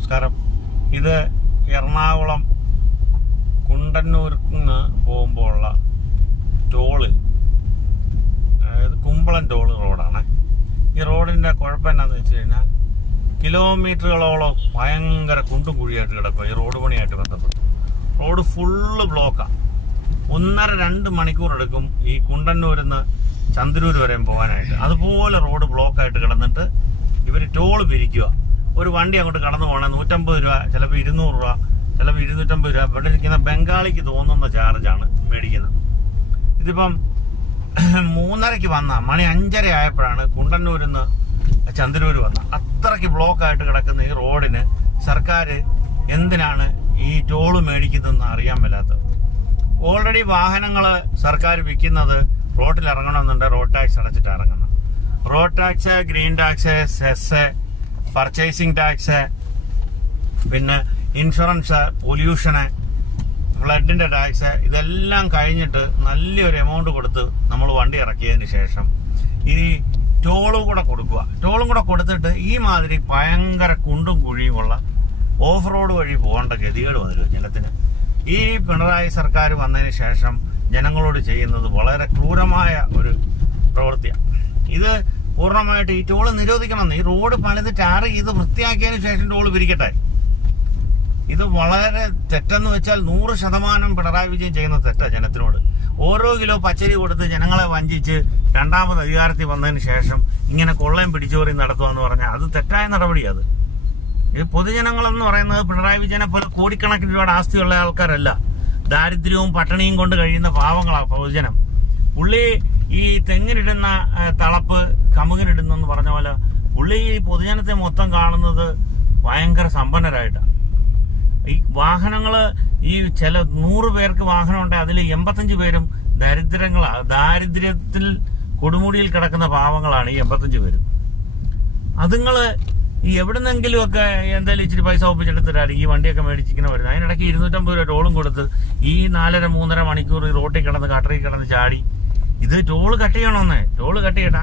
നമസ്കാരം. ഇത് എറണാകുളം കുണ്ടന്നൂരിൽ നിന്ന് പോകുമ്പോൾ ഉള്ള ടോൾ. അതായത് കുമ്പളം ടോൾ റോഡാണ്. ഈ റോഡിന്റെ കുഴപ്പം എന്നാന്ന് വെച്ച് കഴിഞ്ഞാൽ കിലോമീറ്ററുകളോളം ഭയങ്കര കുണ്ടും കുഴിയായിട്ട് കിടക്കുക. ഈ റോഡ് പണിയായിട്ട് ബന്ധപ്പെട്ട്. റോഡ് ഫുള്ള് ബ്ലോക്കാണ് ഒന്നര രണ്ട് മണിക്കൂർ എടുക്കും ഈ കുണ്ടന്നൂരിൽ നിന്ന് ചന്ദ്രൂർ വരെയും പോകാനായിട്ട്. അതുപോലെ റോഡ് ബ്ലോക്കായിട്ട് കിടന്നിട്ട് ഇവർ ടോൾ പിരിക്കുക. ഒരു വണ്ടി അങ്ങോട്ട് കടന്നു പോകണം. നൂറ്റമ്പത് രൂപ ചിലപ്പോൾ ഇരുന്നൂറ് രൂപ ചിലപ്പോൾ ഇരുന്നൂറ്റമ്പത് രൂപ. ഇവിടെ ഇരിക്കുന്ന ബംഗാളിക്ക് തോന്നുന്ന ചാർജാണ് മേടിക്കുന്നത്. ഇതിപ്പം മൂന്നരയ്ക്ക് വന്ന മണി അഞ്ചര ആയപ്പോഴാണ് കുണ്ടന്നൂരിൽ നിന്ന് ചന്ദ്രൂർ വന്ന അത്രയ്ക്ക് ബ്ലോക്കായിട്ട് കിടക്കുന്ന ഈ റോഡിന് സർക്കാർ എന്തിനാണ് ഈ ടോൾ മേടിക്കുന്നതെന്ന് അറിയാൻ മേലാത്തത്. ഓൾറെഡി വാഹനങ്ങൾ സർക്കാർ വിൽക്കുന്നത് റോഡിൽ ഇറങ്ങണമെന്നുണ്ട് റോഡ് ടാക്സ് അടച്ചിട്ട് ഇറങ്ങണം road tax green tax cess purchasing tax പിന്നെ ഇൻഷുറൻസ് പൊല്യൂഷന് ഫ്ലഡിന്റെ ടാക്സ് ഇതെല്ലാം കഴിഞ്ഞിട്ട് നല്ലൊരു എമൗണ്ട് കൊടുത്ത് നമ്മൾ വണ്ടി ഇറക്കിയതിന് ശേഷം ഈ ടോളും കൂടെ കൊടുക്കുക. ടോളും കൂടെ കൊടുത്തിട്ട് ഈ മാതിരി ഭയങ്കര കുണ്ടും കുഴിയുമുള്ള ഓഫ് റോഡ് വഴി പോകേണ്ട ഗതികേട് വന്നിരുന്നു ജനത്തിന്. ഈ പിണറായി സർക്കാർ വന്നതിന് ശേഷം ജനങ്ങളോട് ചെയ്യുന്നത് വളരെ ക്രൂരമായ ഒരു പ്രവൃത്തിയാണ്. ഇത് പൂർണമായിട്ട് ഈ ടോൾ നിരോധിക്കണം ഈ റോഡ് പണിത് ടാർ ചെയ്ത് വൃത്തിയാക്കിയതിനു ശേഷം ടോൾ പിരിക്കട്ടെ ഇത് വളരെ തെറ്റെന്ന് വെച്ചാൽ നൂറ് ശതമാനം പിണറായി വിജയൻ ചെയ്യുന്ന തെറ്റാ ജനത്തിനോട്. ഓരോ കിലോ പച്ചരി കൊടുത്ത് ജനങ്ങളെ വഞ്ചിച്ച് രണ്ടാമത് അധികാരത്തിൽ വന്നതിന് ശേഷം ഇങ്ങനെ കൊള്ളയും പിടിച്ചോറി നടത്തുക എന്ന് പറഞ്ഞാൽ അത് തെറ്റായ നടപടിയാണ് ഇത് പൊതുജനങ്ങളെന്ന് പറയുന്നത് പിണറായി വിജയനെ പോലെ കോടിക്കണക്കിന് രൂപയുടെ ആസ്തിയുള്ള ആൾക്കാരല്ല. ദാരിദ്ര്യവും പട്ടിണിയും കൊണ്ട് കഴിയുന്ന പാവങ്ങളാണ് പൊതുജനം. പുള്ളി ഈ തെങ്ങിനിടുന്ന തളപ്പ് കമുകിനിടുന്നെന്ന് പറഞ്ഞ പോലെ പുള്ളി ഈ പൊതുജനത്തെ മൊത്തം കാണുന്നത് ഭയങ്കര സമ്പന്നരായിട്ടാണ് ഈ വാഹനങ്ങൾ ഈ ചില നൂറ് പേർക്ക് വാഹനം ഉണ്ടെങ്കിൽ അതിൽ എൺപത്തഞ്ച് പേരും ദരിദ്രങ്ങളാണ് ദാരിദ്ര്യത്തിൽ കൊടുമുടിയിൽ കിടക്കുന്ന പാവങ്ങളാണ് ഈ എൺപത്തഞ്ച് പേരും. അതുങ്ങൾ ഈ എവിടുന്നെങ്കിലും ഒക്കെ എന്തായാലും ഇച്ചിരി പൈസ ഒപ്പിച്ചെടുത്തിട്ടാണ് ഈ വണ്ടിയൊക്കെ മേടിച്ചിങ്ങനെ വരുന്നത്. അതിനിടയ്ക്ക് ഇരുന്നൂറ്റമ്പത് രൂപ ടോളും കൊടുത്ത് ഈ നാലര മൂന്നര മണിക്കൂർ റോട്ടിൽ കിടന്ന് കട്ടറിൽ കിടന്ന് ചാടി ഇത് ടോൾ കട്ട് ചെയ്യണമെന്നേ ടോൾ കട്ട് ചെയ്യട്ടെ.